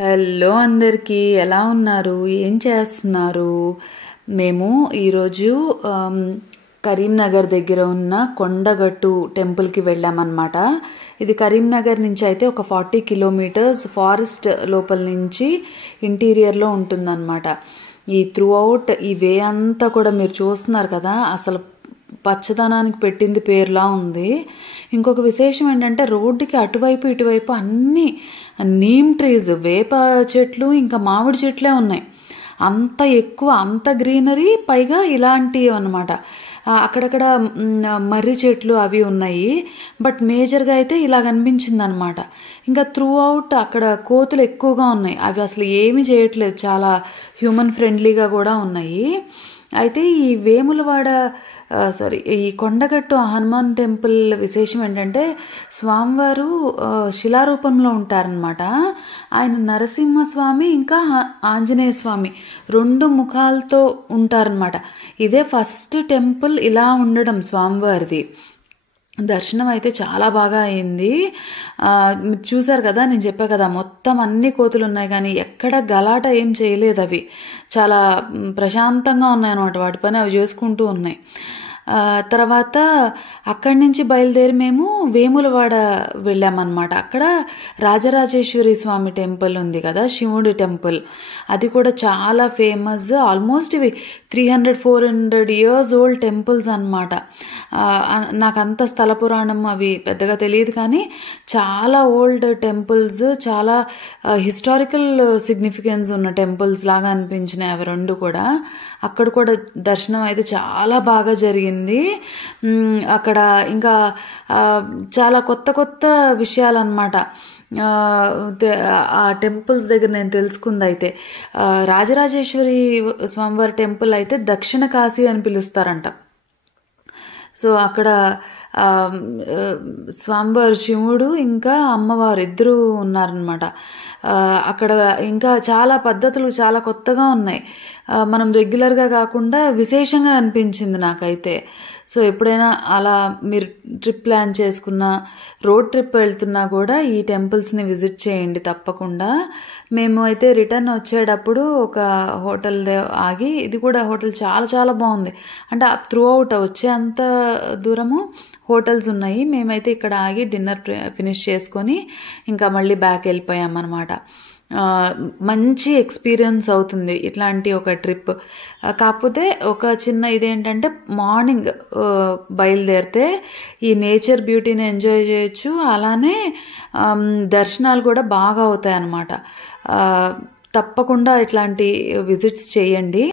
Hello అందరికీ ఎలా ఉన్నారు? ఏం చేస్తున్నారు? మేము ఈరోజు కరీంనగర్ దగ్గర ఉన్న కొండగట్టు టెంపుల్కి వెళ్ళామన్నమాట. ఇది కరీంనగర్ నుంచి అయితే ఒక 40 కిలోమీటర్స్ ఫారెస్ట్ లోపల నుంచి ఇంటీరియర్లో ఉంటుందన్నమాట. ఈ త్రూ అవుట్ ఈ వే అంతా కూడా మీరు చూస్తున్నారు కదా, అసలు పచ్చదనానికి పెట్టింది పేరులా ఉంది. ఇంకొక విశేషం ఏంటంటే రోడ్డుకి అటువైపు ఇటువైపు అన్ని నీమ్ ట్రీస్, వేప చెట్లు ఇంకా మామిడి చెట్లే ఉన్నాయి. అంత ఎక్కువ, అంత గ్రీనరీ, పైగా ఇలాంటివి అన్నమాట. అక్కడక్కడ మర్రి చెట్లు అవి ఉన్నాయి, బట్ మేజర్గా అయితే ఇలా కనిపించింది అనమాట. ఇంకా త్రూ అవుట్ అక్కడ కోతులు ఎక్కువగా ఉన్నాయి. అవి అసలు ఏమీ చేయట్లేదు, చాలా హ్యూమన్ ఫ్రెండ్లీగా కూడా ఉన్నాయి. అయితే ఈ వేములవాడ ఈ కొండగట్టు హనుమాన్ టెంపుల్ విశేషం ఏంటంటే స్వామివారు శిలారూపంలో ఉంటారనమాట. ఆయన నరసింహస్వామి ఇంకా ఆంజనేయ స్వామి 2 ముఖాలతో ఉంటారనమాట. ఇదే ఫస్ట్ టెంపుల్ ఇలా ఉండడం స్వామివారిది. దర్శనం అయితే చాలా బాగా అయింది. చూసారు కదా, నేను చెప్పా కదా మొత్తం అన్ని కోతులు ఉన్నాయి, కానీ ఎక్కడ గలాట ఏం చేయలేదు. అవి చాలా ప్రశాంతంగా ఉన్నాయి అన్నమాట, వాటి పని అవి చేసుకుంటూ ఉన్నాయి. తర్వాత అక్కడి నుంచి బయలుదేరి మేము వేములవాడ వెళ్ళామన్నమాట. అక్కడ రాజరాజేశ్వరి స్వామి టెంపుల్ ఉంది కదా, శివుడి టెంపుల్, అది కూడా చాలా ఫేమస్. ఆల్మోస్ట్ ఇవి 300-400 ఇయర్స్ ఓల్డ్ టెంపుల్స్ అన్నమాట. నాకు అంత స్థల పురాణం అవి పెద్దగా తెలియదు, కానీ చాలా ఓల్డ్ టెంపుల్స్, చాలా హిస్టారికల్ సిగ్నిఫికెన్స్ ఉన్న టెంపుల్స్ లాగా అనిపించినాయి అవి 2 కూడా. అక్కడ కూడా దర్శనం అయితే చాలా బాగా జరిగింది. అక్కడ ఇంకా చాలా కొత్త కొత్త విషయాలన్నమాట ఆ టెంపుల్స్ దగ్గర నేను తెలుసుకుంది. అయితే రాజరాజేశ్వరి స్వామివారి టెంపుల్ అయితే దక్షిణ కాశీ అని పిలుస్తారంట. సో అక్కడ స్వామివారు శివుడు ఇంకా అమ్మవారు ఇద్దరు ఉన్నారనమాట. అక్కడ ఇంకా చాలా పద్ధతులు చాలా కొత్తగా ఉన్నాయి, మనం రెగ్యులర్గా కాకుండా విశేషంగా అనిపించింది నాకైతే. సో ఎప్పుడైనా అలా మీరు ట్రిప్ ప్లాన్ చేసుకున్నా, రోడ్ ట్రిప్ వెళ్తున్నా కూడా ఈ టెంపుల్స్ని విజిట్ చేయండి తప్పకుండా. మేము అయితే రిటర్న్ వచ్చేటప్పుడు ఒక హోటల్ ఆగి, ఇది కూడా హోటల్ చాలా చాలా బాగుంది. అంటే త్రూ అవుట్ వచ్చే అంత దూరము హోటల్స్ ఉన్నాయి. మేమైతే ఇక్కడ ఆగి డిన్నర్ ఫినిష్ చేసుకొని ఇంకా మళ్ళీ బ్యాక్ వెళ్ళిపోయామన్నమాట. మంచి ఎక్స్పీరియన్స్ అవుతుంది ఇట్లాంటి ఒక ట్రిప్. కాకపోతే ఒక చిన్న ఇదేంటంటే మార్నింగ్ బయలుదేరితే ఈ నేచర్ బ్యూటీని ఎంజాయ్ చేయొచ్చు, అలానే దర్శనాలు కూడా బాగా అవుతాయి అన్నమాట. తప్పకుండా ఇట్లాంటి విజిట్స్ చేయండి.